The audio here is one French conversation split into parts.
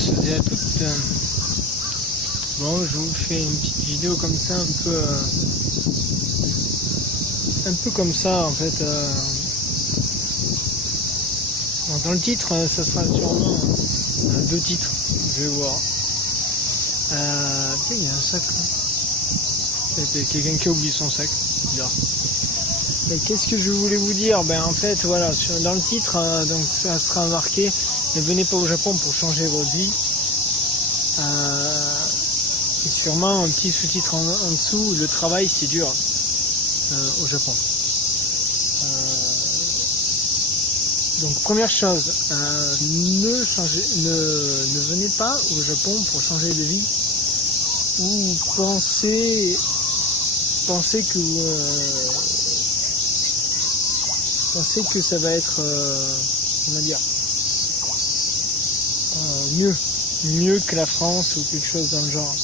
tous et à toutes. Bon, je vous fais une petite vidéo comme ça, un peu comme ça en fait. Dans le titre, ça sera sûrement 2 titres. Je vais voir. Il y a un sac là. C'est quelqu'un qui a oublié son sac. Bizarre. Et qu'est-ce que je voulais vous dire? En fait, voilà, dans le titre, donc ça sera marqué. Ne venez pas au Japon pour changer votre vie. Et sûrement un petit sous-titre en dessous, le travail c'est dur au Japon. Donc première chose, ne venez pas au Japon pour changer de vie ou pensez que ça va être mieux que la France ou quelque chose dans le genre.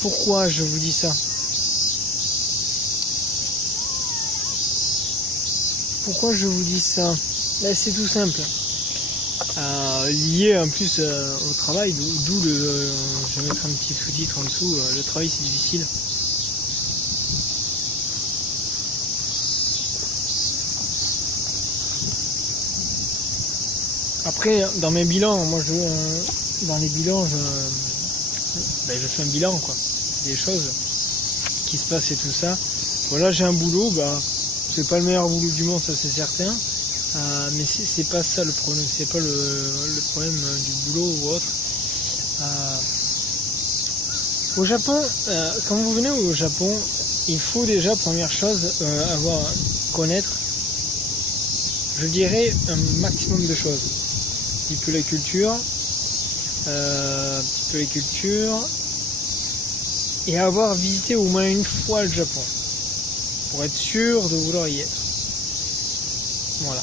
Pourquoi je vous dis ça? Pourquoi je vous dis ça? C'est tout simple. Lié en plus au travail, d'où je vais mettre un petit sous-titre en dessous, le travail c'est difficile. Après, dans mes bilans, dans les bilans, je fais un bilan, quoi. Des choses qui se passent et tout ça. Voilà, j'ai un boulot, c'est pas le meilleur boulot du monde, ça c'est certain. Mais c'est pas ça le problème, c'est pas le problème du boulot ou autre. Au Japon, quand vous venez au Japon, il faut déjà, première chose, connaître, je dirais, un maximum de choses. Un petit peu la culture, et avoir visité au moins une fois le Japon pour être sûr de vouloir y être. Voilà.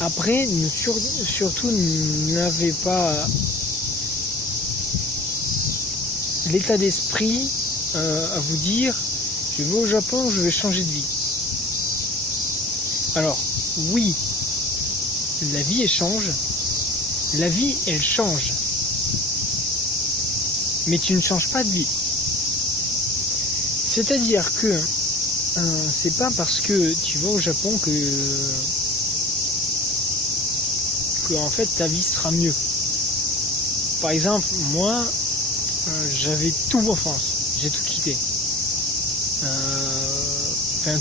Après, surtout n'avez pas l'état d'esprit à vous dire je vais au Japon, je vais changer de vie. Alors oui, la vie elle change. La vie, elle change. Mais tu ne changes pas de vie. C'est-à-dire que c'est pas parce que tu vas au Japon que en fait ta vie sera mieux. Par exemple, moi, j'avais tout en France. J'ai tout quitté.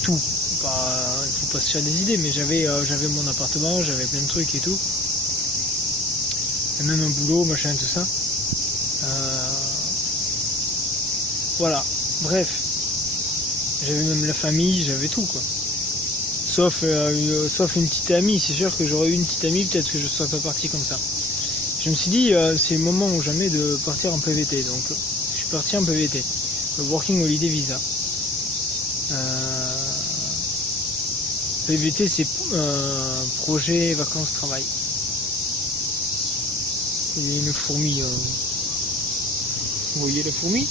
Tout. Il faut pas se faire des idées, mais j'avais mon appartement, j'avais plein de trucs et tout. Et même un boulot, machin, tout ça. Voilà. Bref. J'avais même la famille, j'avais tout, quoi. Sauf une petite amie. C'est sûr que j'aurais eu une petite amie, peut-être que je ne serais pas parti comme ça. Je me suis dit, c'est le moment ou jamais de partir en PVT. Donc, je suis parti en PVT. Le Working Holiday Visa. PVT, c'est projet vacances-travail. Il y a une fourmi. Vous voyez la fourmi?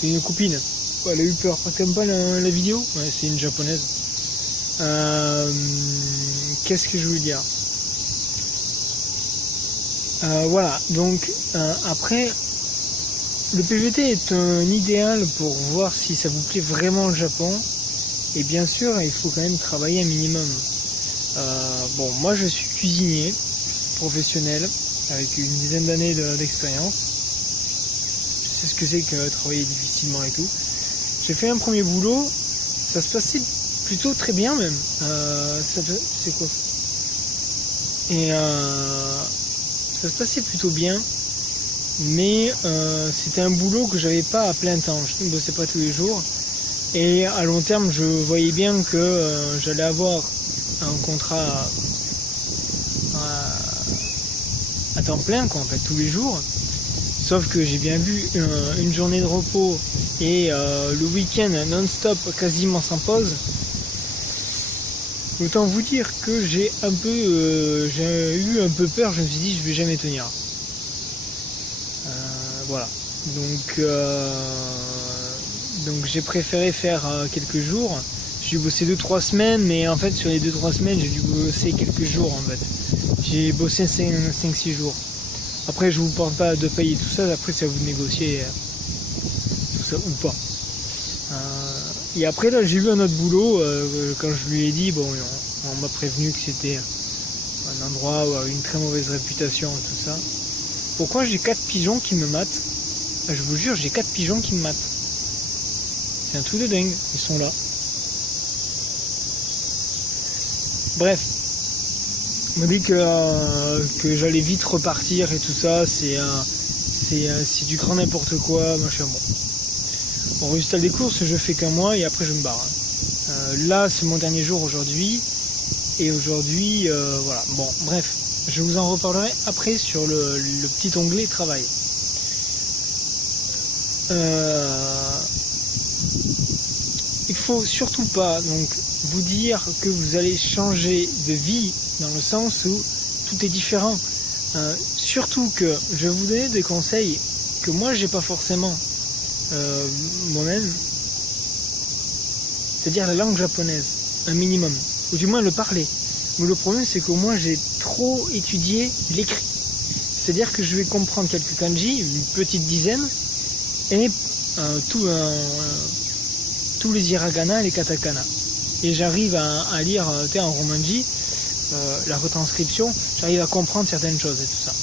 C'est une copine. Elle a eu peur. T'aimes pas la vidéo? Ouais, c'est une japonaise. Qu'est-ce que je voulais dire? Voilà. Donc après, le PVT est un idéal pour voir si ça vous plaît vraiment le Japon. Et bien sûr, il faut quand même travailler un minimum. Moi je suis cuisinier professionnel avec une dizaine d'années d'expérience. Je sais ce que c'est que travailler difficilement et tout. J'ai fait un premier boulot, ça se passait plutôt très bien même. C'est quoi? Et ça se passait plutôt bien, mais c'était un boulot que j'avais pas à plein temps. Je ne bossais pas tous les jours. Et à long terme, je voyais bien que j'allais avoir un contrat à temps plein, quoi, en fait, tous les jours. Sauf que j'ai bien vu une journée de repos et le week-end non-stop, quasiment sans pause. Autant vous dire que j'ai eu un peu peur. Je me suis dit, je vais jamais tenir. Voilà. Donc j'ai préféré faire quelques jours. J'ai bossé 2-3 semaines, mais en fait sur les 2-3 semaines j'ai dû bosser quelques jours en fait. J'ai bossé 5-6 jours. Après je vous parle pas de payer tout ça, après c'est à vous de négocier tout ça ou pas. Et après là j'ai eu un autre boulot, quand je lui ai dit, bon on m'a prévenu que c'était un endroit où une très mauvaise réputation tout ça. Pourquoi j'ai 4 pigeons qui me matent? Je vous jure, j'ai 4 pigeons qui me matent. C'est un truc de dingue, ils sont là. Bref, on m'a dit que j'allais vite repartir et tout ça, c'est du grand n'importe quoi, machin bon. Bon, résultat des courses, je fais qu'un mois et après je me barre. Là, c'est mon dernier jour aujourd'hui. Et aujourd'hui, voilà. Bon, bref, je vous en reparlerai après sur le petit onglet travail. Il faut surtout pas donc vous dire que vous allez changer de vie dans le sens où tout est différent. Surtout que je vais vous donner des conseils que moi j'ai pas forcément moi-même, c'est-à-dire la langue japonaise, un minimum, ou du moins le parler. Mais le problème c'est qu'au moins j'ai trop étudié l'écrit. C'est-à-dire que je vais comprendre quelques kanji, une petite dizaine, et tous les hiragana et les katakana. Et j'arrive à lire en romanji, la retranscription, j'arrive à comprendre certaines choses et tout ça.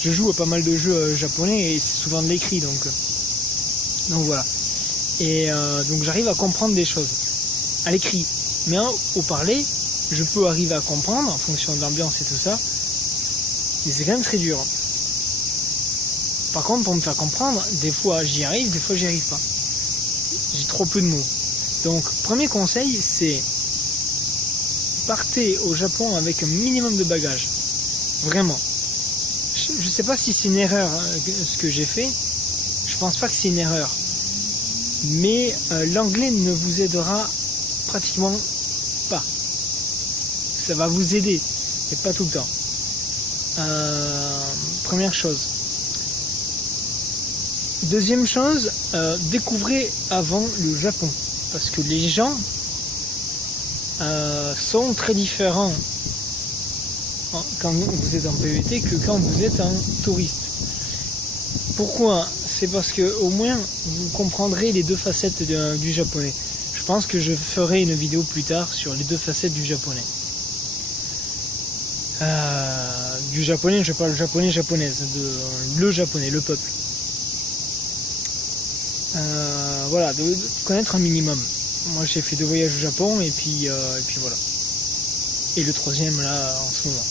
Je joue à pas mal de jeux japonais et c'est souvent de l'écrit, donc voilà. Et donc j'arrive à comprendre des choses à l'écrit. Mais au parler, je peux arriver à comprendre en fonction de l'ambiance et tout ça, mais c'est quand même très dur. Par contre, pour me faire comprendre, des fois j'y arrive, des fois j'y arrive pas. J'ai trop peu de mots. Donc, premier conseil, c'est partez au Japon avec un minimum de bagages. Vraiment. Je sais pas si c'est une erreur ce que j'ai fait. Je pense pas que c'est une erreur. Mais l'anglais ne vous aidera pratiquement pas. Ça va vous aider, mais pas tout le temps. Première chose. Deuxième chose, découvrez avant le Japon. Parce que les gens sont très différents quand vous êtes en PVT que quand vous êtes un touriste. Pourquoi? C'est parce que au moins vous comprendrez les deux facettes du japonais. Je pense que je ferai une vidéo plus tard sur les deux facettes du japonais. Du japonais, je parle japonaise, le japonais, le peuple. Voilà, de connaître un minimum. Moi j'ai fait 2 voyages au Japon et puis voilà. Et le 3e là en ce moment.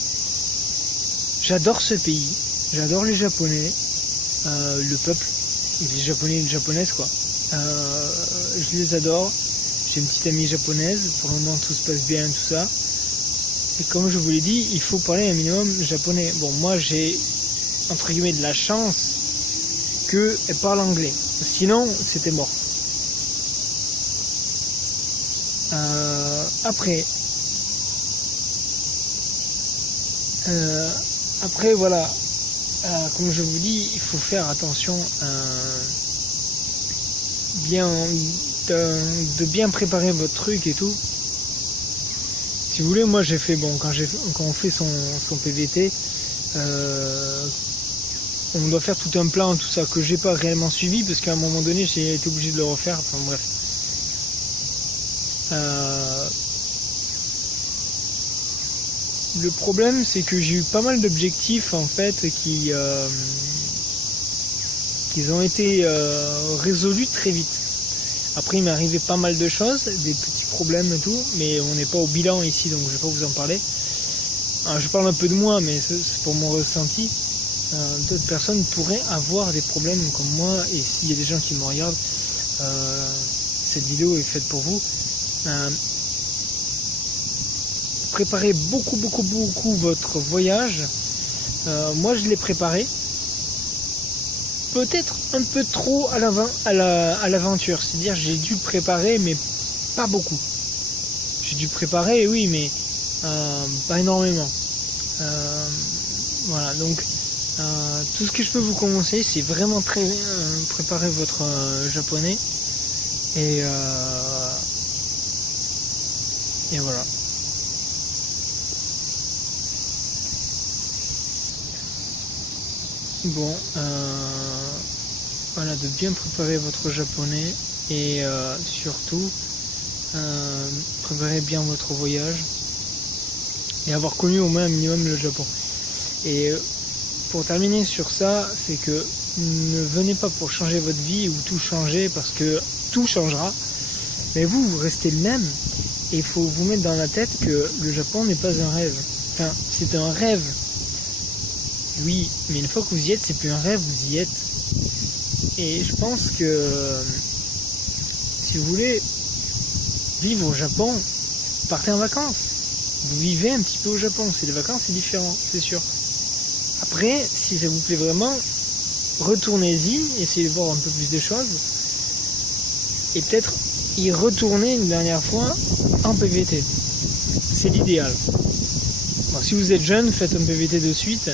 J'adore ce pays, j'adore les Japonais, le peuple, les Japonais et les Japonaises quoi. Je les adore. J'ai une petite amie japonaise, pour le moment tout se passe bien, tout ça. Et comme je vous l'ai dit, il faut parler un minimum japonais. Bon, moi j'ai entre guillemets de la chance qu'elle parle anglais. Sinon, c'était mort. Après voilà, comme je vous dis, il faut faire attention de bien préparer votre truc et tout. Si vous voulez, moi j'ai fait, bon, quand on fait son PVT, on doit faire tout un plan, tout ça, que j'ai pas réellement suivi, parce qu'à un moment donné, j'ai été obligé de le refaire, enfin bref. Le problème, c'est que j'ai eu pas mal d'objectifs, en fait, qui ont été résolus très vite. Après, il m'est arrivé pas mal de choses, des petits problèmes et tout, mais on n'est pas au bilan ici, donc je vais pas vous en parler. Alors, je parle un peu de moi, mais c'est pour mon ressenti. D'autres personnes pourraient avoir des problèmes comme moi, et s'il y a des gens qui me regardent, cette vidéo est faite pour vous. Préparez beaucoup votre voyage. Moi je l'ai préparé peut-être un peu trop à l'aventure, c'est-à-dire j'ai dû préparer mais pas beaucoup. J'ai dû préparer oui mais pas énormément. Voilà, donc tout ce que je peux vous conseiller, c'est vraiment très préparer votre japonais et Et voilà. Bon, voilà, de bien préparer votre japonais et surtout préparer bien votre voyage et avoir connu au moins un minimum le Japon. Et pour terminer sur ça, c'est que ne venez pas pour changer votre vie ou tout changer parce que tout changera, mais vous restez le même et il faut vous mettre dans la tête que le Japon n'est pas un rêve. Enfin, c'est un rêve. Oui, mais une fois que vous y êtes, c'est plus un rêve, vous y êtes. Et je pense que si vous voulez vivre au Japon, partez en vacances. Vous vivez un petit peu au Japon. C'est des vacances, c'est différent, c'est sûr. Après, si ça vous plaît vraiment, retournez-y, essayez de voir un peu plus de choses. Et peut-être y retourner une dernière fois en PVT. C'est l'idéal. Bon, si vous êtes jeune, faites un PVT de suite.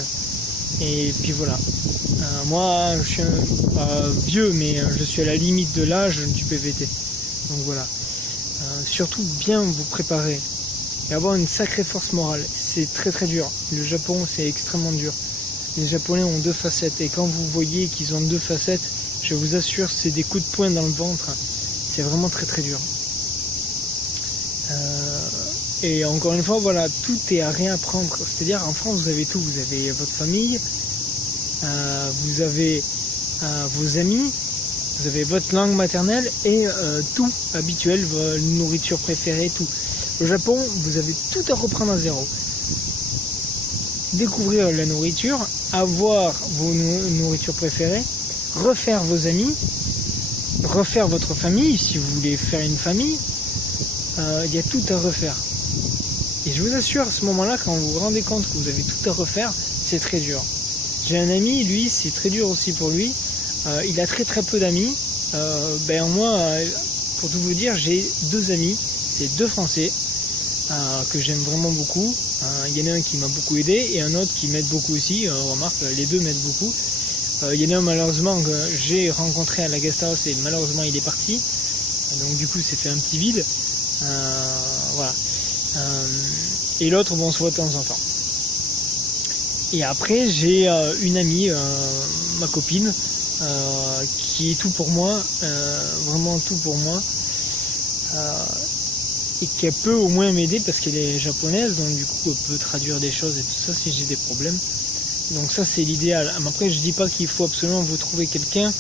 Et puis voilà. Moi, je suis pas vieux, mais je suis à la limite de l'âge du PVT. Donc voilà. Surtout bien vous préparer et avoir une sacrée force morale. C'est très très dur. Le Japon, c'est extrêmement dur. Les Japonais ont deux facettes. Et quand vous voyez qu'ils ont deux facettes, je vous assure, c'est des coups de poing dans le ventre. C'est vraiment très très dur. Et encore une fois, voilà, tout est à réapprendre. C'est-à-dire, en France, vous avez tout. Vous avez votre famille, vous avez vos amis, vous avez votre langue maternelle et tout habituel, votre nourriture préférée, tout. Au Japon, vous avez tout à reprendre à zéro. Découvrir la nourriture, avoir vos nourritures préférées, refaire vos amis, refaire votre famille, si vous voulez faire une famille, il y a tout à refaire. Et je vous assure, à ce moment-là, quand vous vous rendez compte que vous avez tout à refaire, c'est très dur. J'ai un ami, lui, c'est très dur aussi pour lui. Il a très très peu d'amis. Moi, pour tout vous dire, j'ai deux amis, c'est deux Français, que j'aime vraiment beaucoup. Il y en a un qui m'a beaucoup aidé et un autre qui m'aide beaucoup aussi. Remarque, les deux m'aident beaucoup. Il y en a un malheureusement que j'ai rencontré à la guest house et malheureusement il est parti. Donc du coup c'est fait un petit vide. Voilà. Et l'autre, bon, on se voit de temps en temps. Et après j'ai une amie, ma copine, qui est tout pour moi, vraiment tout pour moi. Et qui peut au moins m'aider parce qu'elle est japonaise, donc du coup elle peut traduire des choses et tout ça si j'ai des problèmes. Donc ça c'est l'idéal. Après je dis pas qu'il faut absolument vous trouver quelqu'un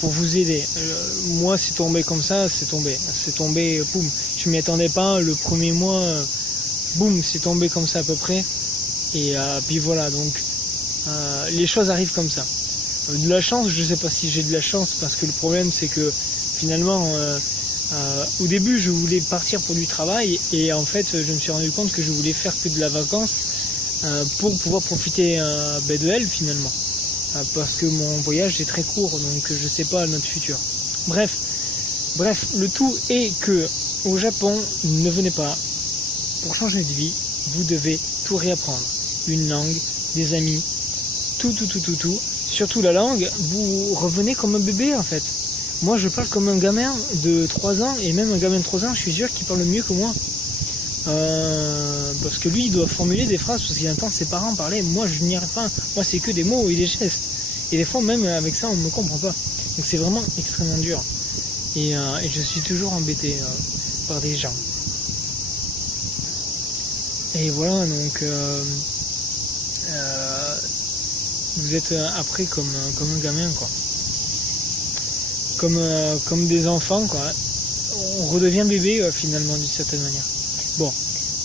pour vous aider. Moi c'est tombé comme ça, c'est tombé, boum. Je m'y attendais pas, le premier mois, boum, c'est tombé comme ça à peu près. Et puis voilà, donc les choses arrivent comme ça. De la chance, je sais pas si j'ai de la chance parce que le problème c'est que finalement au début je voulais partir pour du travail et en fait je me suis rendu compte que je voulais faire que de la vacance pour pouvoir profiter de elle finalement parce que mon voyage est très court donc je sais pas notre futur. Bref, le tout est que au Japon, ne venez pas pour changer de vie, vous devez tout réapprendre, une langue, des amis, tout, surtout la langue, vous revenez comme un bébé en fait. Moi, je parle comme un gamin de 3 ans, et même un gamin de 3 ans, je suis sûr qu'il parle mieux que moi. Parce que lui, il doit formuler des phrases, parce qu'il entend ses parents parler. Moi, je n'y arrive pas. Moi, c'est que des mots et des gestes. Et des fois, même avec ça, on ne me comprend pas. Donc, c'est vraiment extrêmement dur. Et je suis toujours embêté par des gens. Et voilà, donc... vous êtes après comme un gamin, quoi. Comme des enfants, quoi. On redevient bébé finalement d'une certaine manière. Bon,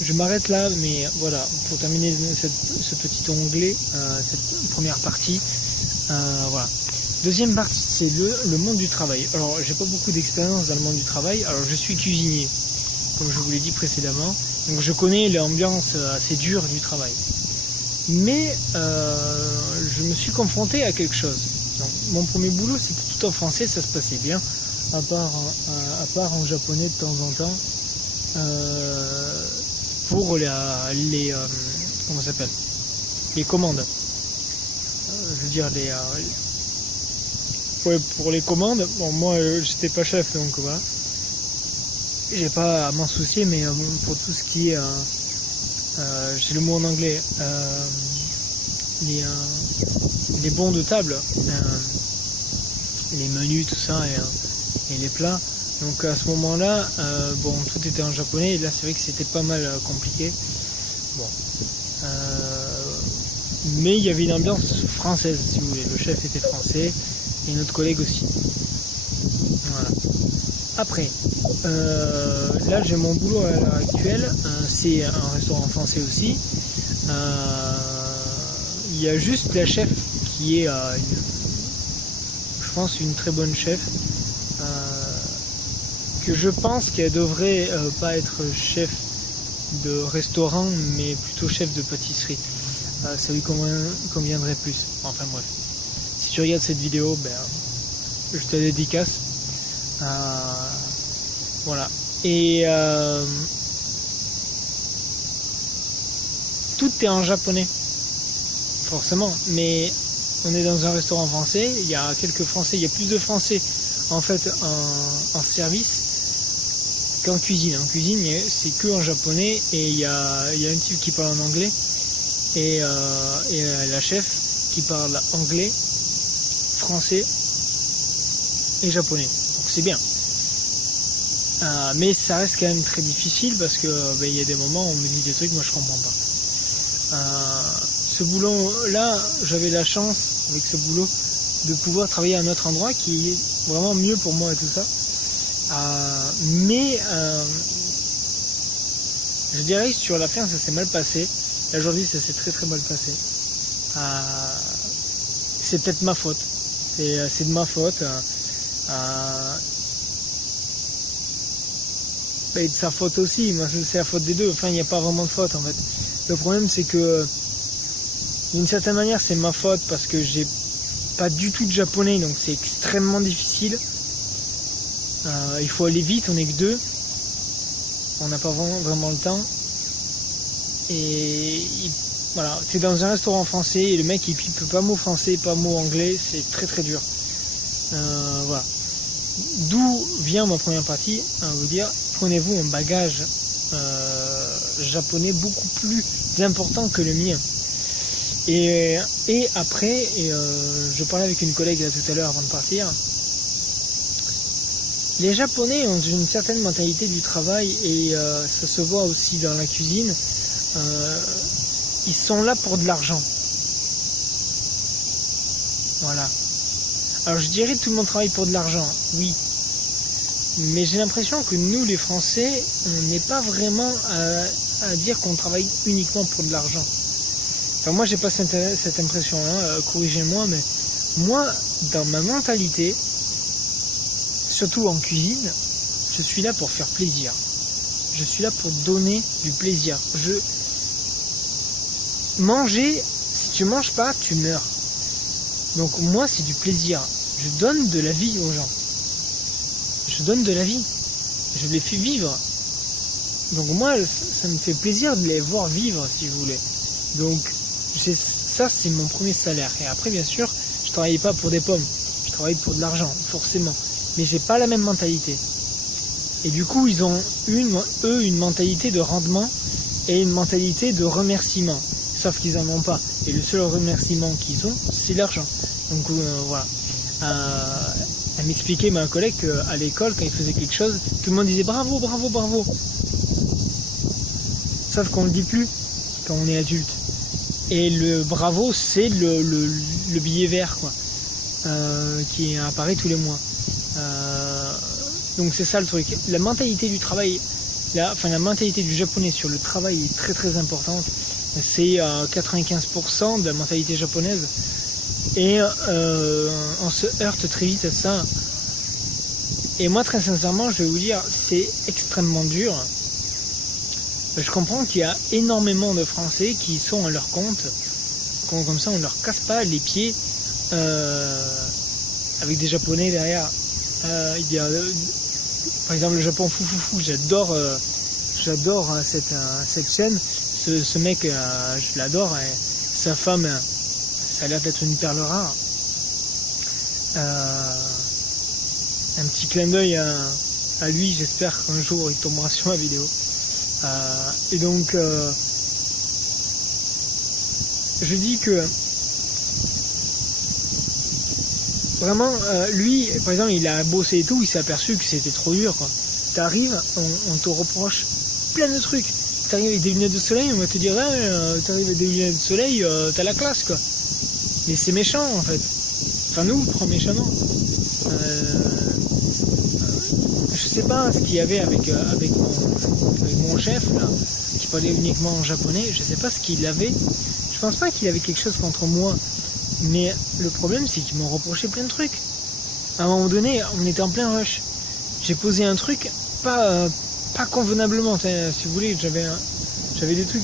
je m'arrête là, mais voilà, pour terminer ce petit onglet, cette première partie, voilà. Deuxième partie, c'est le monde du travail. Alors, j'ai pas beaucoup d'expérience dans le monde du travail. Alors, je suis cuisinier, comme je vous l'ai dit précédemment, donc je connais l'ambiance assez dure du travail. Mais je me suis confronté à quelque chose. Donc, mon premier boulot, c'était tout en français, ça se passait bien, à part en japonais de temps en temps, pour comment ça s'appelle, les commandes. Je veux dire ouais, pour les commandes. Bon, moi, j'étais pas chef, donc voilà. j'ai pas à m'en soucier, mais bon, pour tout ce qui est, j'ai le mot en anglais, les bons de table, les menus, tout ça, et les plats. Donc à ce moment-là, bon, tout était en japonais, et là c'est vrai que c'était pas mal compliqué. Bon. Mais il y avait une ambiance française, si vous voulez. Le chef était français, et notre collègue aussi. Voilà. Après, là j'ai mon boulot à l'heure actuelle, c'est un restaurant français aussi. Il y a juste la chef qui est, je pense, une très bonne chef. Que je pense qu'elle devrait pas être chef de restaurant, mais plutôt chef de pâtisserie. Ça lui conviendrait plus. Enfin bref. Si tu regardes cette vidéo, ben, je te dédicace. Voilà. Et tout est en japonais, forcément. Mais on est dans un restaurant français. Il y a quelques Français. Il y a plus de Français en fait en service qu'en cuisine. En cuisine, c'est que en japonais, et il y a un type qui parle en anglais, et la chef qui parle anglais, français et japonais. Donc c'est bien. Mais ça reste quand même très difficile parce que il y a des moments où on me dit des trucs, moi je comprends pas. Ce boulot-là, j'avais la chance avec ce boulot de pouvoir travailler à un autre endroit qui est vraiment mieux pour moi et tout ça. Mais je dirais que sur la fin ça s'est mal passé. Aujourd'hui ça s'est très très mal passé. C'est peut-être ma faute. C'est de ma faute. Et de sa faute aussi. Moi c'est la faute des deux. Enfin il n'y a pas vraiment de faute en fait. Le problème c'est que d'une certaine manière c'est ma faute parce que j'ai pas du tout de japonais, donc c'est extrêmement difficile. Il faut aller vite, on n'est que deux, on n'a pas vraiment le temps, et voilà, c'est dans un restaurant français et le mec il peut pas mot français, pas mot anglais, c'est très très dur. Voilà, d'où vient ma première partie, vous dire, prenez-vous un bagage japonais beaucoup plus important que le mien. Et après, je parlais avec une collègue là tout à l'heure avant de partir. Les Japonais ont une certaine mentalité du travail, et ça se voit aussi dans la cuisine. Ils sont là pour de l'argent. Voilà. Alors je dirais que tout le monde travaille pour de l'argent, oui. Mais j'ai l'impression que nous les Français, on n'est pas vraiment à dire qu'on travaille uniquement pour de l'argent. Enfin moi j'ai pas cette impression-là, corrigez-moi, mais moi dans ma mentalité, surtout en cuisine, je suis là pour faire plaisir. Je suis là pour donner du plaisir. Manger, si tu manges pas, tu meurs. Donc moi c'est du plaisir. Je donne de la vie aux gens. Je donne de la vie. Je les fais vivre. Donc moi ça me fait plaisir de les voir vivre, si vous voulez. Donc ça c'est mon premier salaire. Et après bien sûr, je travaille pas pour des pommes. Je travaille pour de l'argent, forcément. Mais j'ai pas la même mentalité. Et du coup, ils ont une mentalité de rendement et une mentalité de remerciement. Sauf qu'ils en ont pas. Et le seul remerciement qu'ils ont, c'est l'argent. Donc voilà. Elle m'expliquait, ma collègue, qu'à l'école, quand ils faisaient quelque chose, tout le monde disait bravo, bravo, bravo. Sauf qu'on ne le dit plus quand on est adulte. Et le bravo, c'est le billet vert, quoi, qui apparaît tous les mois. Donc c'est ça le truc. La mentalité du travail, la mentalité du japonais sur le travail est très très importante. C'est 95% de la mentalité japonaise. Et on se heurte très vite à ça. Et moi très sincèrement, je vais vous dire, c'est extrêmement dur. Je comprends qu'il y a énormément de Français qui sont à leur compte. Comme ça, on ne leur casse pas les pieds avec des Japonais derrière. Il y a par exemple le Japon fou, j'adore cette chaîne. Ce mec, je l'adore. Sa femme, ça a l'air d'être une perle rare. Un petit clin d'œil à lui, j'espère qu'un jour il tombera sur ma vidéo. Et donc, je dis que vraiment, lui, par exemple, il a bossé et tout, il s'est aperçu que c'était trop dur, quoi. T'arrives, on te reproche plein de trucs. T'arrives avec des lunettes de soleil, on va te dire, t'arrives avec des lunettes de soleil, t'as la classe, quoi. Mais c'est méchant, en fait. Enfin, nous, méchamment. Je sais pas ce qu'il y avait avec mon chef, là, qui parlait uniquement en japonais. Je sais pas ce qu'il avait. Je pense pas qu'il avait quelque chose contre moi. Mais le problème, c'est qu'ils m'ont reproché plein de trucs. À un moment donné, on était en plein rush. J'ai posé un truc pas convenablement. Si vous voulez, j'avais des trucs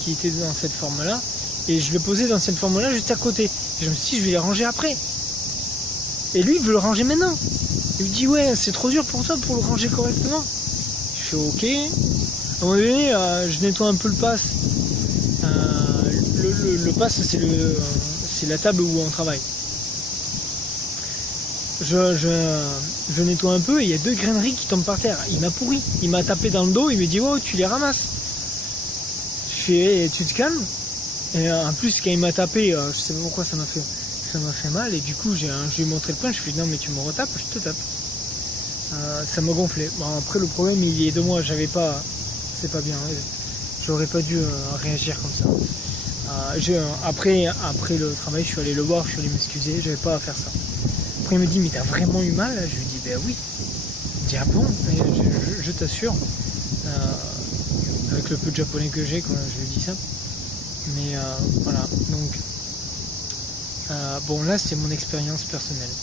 qui étaient dans cette forme-là. Et je le posais dans cette forme-là juste à côté. Et je me suis dit, je vais les ranger après. Et lui, il veut le ranger maintenant. Il me dit, ouais, c'est trop dur pour toi pour le ranger correctement. Je fais, ok. À un moment donné, je nettoie un peu le pass. Le pass, c'est la table où on travaille. Je nettoie un peu et il y a 2 graineries qui tombent par terre. Il m'a pourri. Il m'a tapé dans le dos. Il me dit, oh, tu les ramasses. Je fais, hey, tu te calmes. Et en plus, quand il m'a tapé, je sais pas pourquoi ça m'a fait mal. Et du coup, je lui ai montré le point. Je lui ai dit, non, mais tu me retapes, je te tape. Ça m'a gonflé. Bon, après, le problème, il est de moi. C'est pas bien. J'aurais pas dû réagir comme ça. Après le travail, je suis allé le voir, je suis allé m'excuser, j'avais pas à faire ça. Après il me dit, mais t'as vraiment eu mal? Je lui dis, ben oui. Il dit, ah bon? Je t'assure, avec le peu de japonais que j'ai, je lui dis ça. Mais voilà, donc bon, là c'est mon expérience personnelle.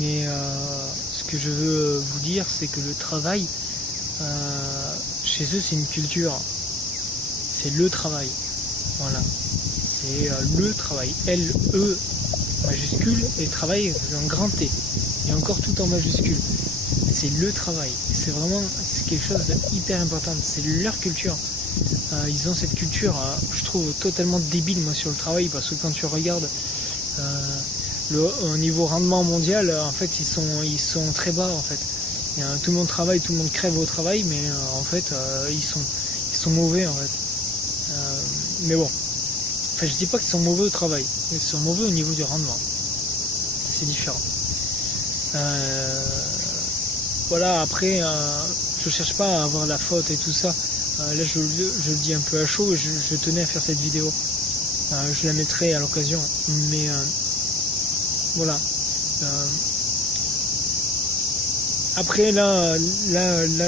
Mais ce que je veux vous dire, c'est que le travail, chez eux, c'est une culture. C'est le travail. Voilà, c'est le travail, L-E majuscule et travail en grand T, et encore tout en majuscule. C'est le travail, c'est quelque chose d'hyper important, c'est leur culture. Ils ont cette culture, je trouve totalement débile moi sur le travail, parce que quand tu regardes au niveau rendement mondial, en fait ils sont très bas en fait. Tout le monde travaille, tout le monde crève au travail, mais en fait ils sont mauvais en fait. Mais bon, enfin je dis pas qu'ils sont mauvais au travail, mais ils sont mauvais au niveau du rendement. C'est différent. Voilà, après, je cherche pas à avoir la faute et tout ça. Là je le dis un peu à chaud, et je tenais à faire cette vidéo. Je la mettrai à l'occasion. Mais voilà. Après là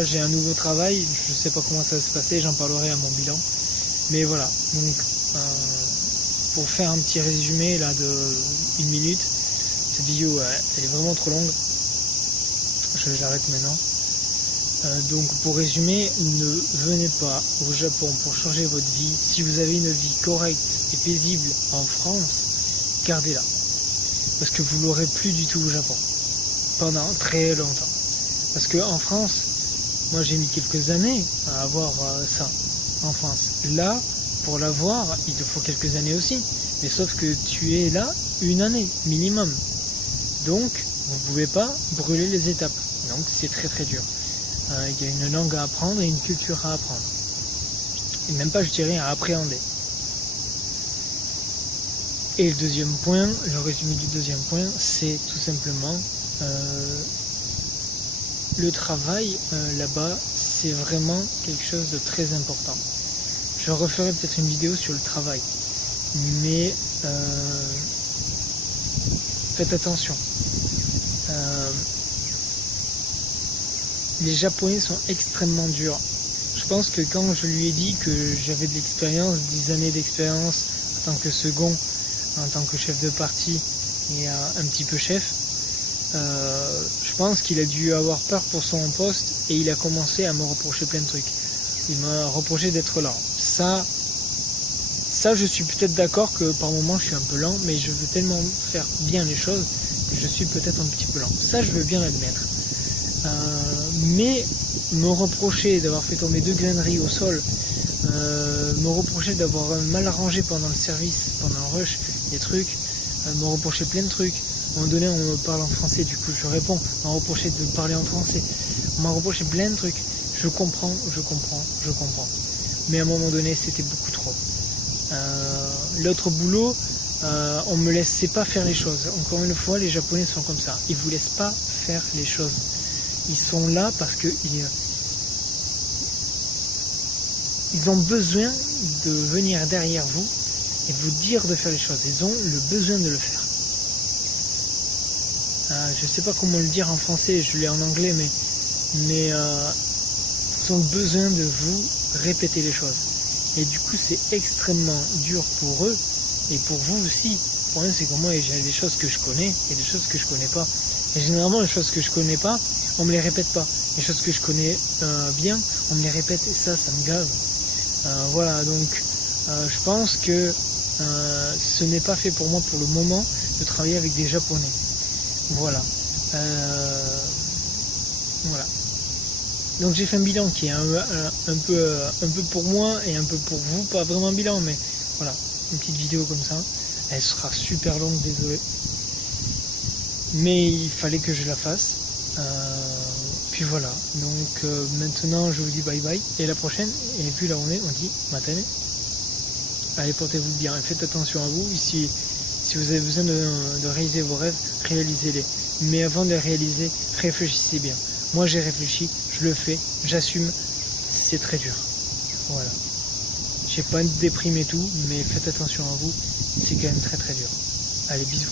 j'ai un nouveau travail, je sais pas comment ça va se passer, j'en parlerai à mon bilan. Mais voilà, donc pour faire un petit résumé là de 1 minute, cette vidéo elle est vraiment trop longue, j'arrête maintenant. Donc pour résumer, ne venez pas au Japon pour changer votre vie. Si vous avez une vie correcte et paisible en France, gardez-la. Parce que vous l'aurez plus du tout au Japon, pendant très longtemps. Parce qu'en France, moi j'ai mis quelques années à avoir ça. En France. Là, pour l'avoir, il te faut quelques années aussi. Mais sauf que tu es là 1 année minimum. Donc, vous ne pouvez pas brûler les étapes. Donc, c'est très très dur. Il y a une langue à apprendre et une culture à apprendre. Et même pas, je dirais, à appréhender. Et le deuxième point, le résumé du deuxième point, c'est tout simplement le travail là-bas, c'est vraiment quelque chose de très important. Je referai peut-être une vidéo sur le travail, mais faites attention. Les Japonais sont extrêmement durs. Je pense que quand je lui ai dit que j'avais de l'expérience, 10 années d'expérience en tant que second, en tant que chef de partie et un petit peu chef, je pense qu'il a dû avoir peur pour son poste et il a commencé à me reprocher plein de trucs. Il m'a reproché d'être lent. Ça, je suis peut-être d'accord que par moment je suis un peu lent, mais je veux tellement faire bien les choses que je suis peut-être un petit peu lent. Ça, je veux bien l'admettre. Mais me reprocher d'avoir fait tomber 2 graineries au sol, me reprocher d'avoir mal rangé pendant le service, pendant le rush, des trucs, me reprocher plein de trucs. À un moment donné, on me parle en français, du coup je réponds, on m'a reproché de parler en français. On m'a reproché plein de trucs. Je comprends. Mais à un moment donné, c'était beaucoup trop. L'autre boulot, on me laissait pas faire les choses. Encore une fois, les Japonais sont comme ça. Ils vous laissent pas faire les choses. Ils sont là parce que ils ont besoin de venir derrière vous et vous dire de faire les choses. Ils ont le besoin de le faire. Je sais pas comment le dire en français, je l'ai en anglais, mais ils ont besoin de vous répéter les choses. Et du coup, c'est extrêmement dur pour eux et pour vous aussi. Pour eux, c'est comme moi, j'ai des choses que je connais et des choses que je connais pas. Et généralement, les choses que je connais pas, on me les répète pas. Les choses que je connais bien, on me les répète et ça me gave. Voilà, donc je pense que ce n'est pas fait pour moi pour le moment de travailler avec des Japonais. Voilà. Voilà. Donc j'ai fait un bilan qui est un peu pour moi et un peu pour vous, pas vraiment un bilan, mais voilà, une petite vidéo comme ça. Elle sera super longue, désolé. Mais il fallait que je la fasse. Puis voilà, donc maintenant je vous dis bye bye et la prochaine, et puis là on dit matane. Allez, portez-vous bien et faites attention à vous. Si vous avez besoin de réaliser vos rêves, réalisez-les. Mais avant de les réaliser, réfléchissez bien. Moi j'ai réfléchi, je le fais, j'assume, c'est très dur. Voilà. J'ai pas déprimé tout, mais faites attention à vous, c'est quand même très très dur. Allez, bisous.